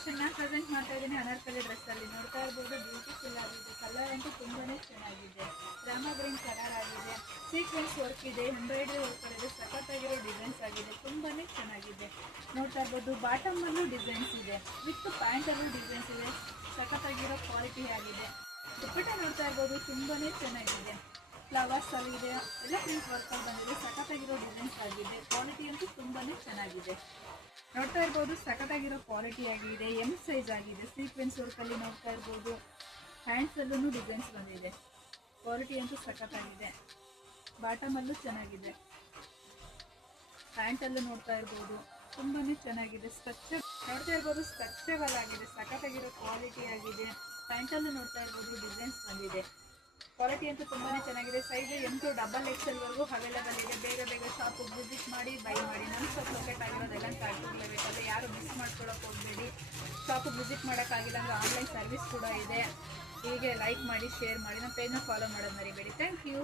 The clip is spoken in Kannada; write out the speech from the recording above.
ಫ್ಯಾಷನ್ ನಾನು ಪ್ರೆಸೆಂಟ್ ಮಾಡ್ತಾ ಇದ್ದೀನಿ ಅನಾರ್ಕಲಿ ಡ್ರೆಸ್ಸಲ್ಲಿ. ನೋಡ್ತಾ ಇರ್ಬೋದು, ಬ್ಯೂಟಿಫುಲ್ ಆಗಿದೆ. ಕಲರ್ ಅಂತೂ ತುಂಬಾ ಚೆನ್ನಾಗಿದೆ. ರಾಮಾ ಗ್ರೀನ್ ಕಲರ್ ಆಗಿದೆ. ಸೀಕ್ವೆನ್ಸ್ ವರ್ಕ್ ಇದೆ, ಎಂಬ್ರಾಯ್ಡ್ರಿ ವರ್ಕ್ ಇದೆ, ಸಖತ್ತಾಗಿರೋ ಡಿಸೈನ್ಸ್ ಆಗಿದೆ, ತುಂಬಾ ಚೆನ್ನಾಗಿದೆ. ನೋಡ್ತಾ ಇರ್ಬೋದು, ಬಾಟಮಲ್ಲೂ ಡಿಸೈನ್ಸ್ ಇದೆ, ವಿತ್ ಪ್ಯಾಂಟಲ್ಲೂ ಡಿಸೈನ್ಸ್ ಇದೆ, ಸಖತ್ತಾಗಿರೋ ಕ್ವಾಲಿಟಿ ಆಗಿದೆ. ದುಪ್ಪಟ್ಟ ನೋಡ್ತಾ ಇರ್ಬೋದು, ತುಂಬಾ ಚೆನ್ನಾಗಿದೆ. ಫ್ಲವರ್ಸ್ ಅಲ್ಲಿ ಇದೆ, ಎಲ್ಲ ಪ್ರಿಂಟ್ ವರ್ಕ್ ಬಂದಿದೆ, ಸಖತ್ತಾಗಿರೋ ಡಿಸೈನ್ಸ್ ಆಗಿದೆ. ಕ್ವಾಲಿಟಿ ಅಂತೂ ತುಂಬಾ ಚೆನ್ನಾಗಿದೆ. ನೋಡ್ತಾ ಇರ್ಬೋದು, ಸಖತ್ತಾಗಿರೋ ಕ್ವಾಲಿಟಿ ಆಗಿದೆ. ಎಮ್ ಸೈಜ್ ಆಗಿದೆ. ಸೀಕ್ವೆನ್ಸ್ ವರ್ಕಲ್ಲಿ ನೋಡ್ತಾ ಇರ್ಬೋದು, ಹ್ಯಾಂಡ್ಸಲ್ಲೂ ಡಿಸೈನ್ಸ್ ಬಂದಿದೆ. ಕ್ವಾಲಿಟಿ ಅಂತೂ ಸಖತ್ತಾಗಿದೆ. ಬಾಟಮಲ್ಲೂ ಚೆನ್ನಾಗಿದೆ, ಪ್ಯಾಂಟಲ್ಲೂ ನೋಡ್ತಾ ಇರ್ಬೋದು, ತುಂಬಾ ಚೆನ್ನಾಗಿದೆ. ನೋಡ್ತಾ ಇರ್ಬೋದು, ಸ್ಟ್ರೆಚಬಲ್ ಆಗಿದೆ, ಸಖತ್ತಾಗಿರೋ ಕ್ವಾಲಿಟಿ ಆಗಿದೆ. ಪ್ಯಾಂಟಲ್ಲೂ ನೋಡ್ತಾ ಇರ್ಬೋದು, ಡಿಸೈನ್ಸ್ ಬಂದಿದೆ. ಕ್ವಾಲಿಟಿ ಅಂತೂ ತುಂಬಾ ಚೆನ್ನಾಗಿದೆ. ಸೈಜ್ M2 XL ಅವೈಲೇಬಲ್ ಇದೆ. ಬೇಗ ಬೇಗ ಶಾಪಿಗೆ ವಿಸಿಟ್ ಮಾಡಿ, ಬೈ ಮಾಡಿ. ನಮ್ಮ ಶಾಪ್ ಲೊಕೇಟ್ ಆಗಿರೋದೆಲ್ಲ ಕಾಡ್ತಿರ್ಲೇಬೇಕಾದ್ರೆ ಯಾರು ಮಿಸ್ ಮಾಡ್ಕೊಳಕ್ಕೆ ಹೋಗಬೇಡಿ. ಶಾಪಿಗೆ ವಿಸಿಟ್ ಮಾಡೋಕ್ಕಾಗಿಲ್ಲ ಅಂದರೆ ಆನ್ಲೈನ್ ಸರ್ವಿಸ್ ಕೂಡ ಇದೆ. ಹೀಗೆ ಲೈಕ್ ಮಾಡಿ, ಶೇರ್ ಮಾಡಿ, ನಮ್ಮ ಪೇಜ್ನ ಫಾಲೋ ಮಾಡೋದು ಮರಿಬೇಡಿ. Thank you.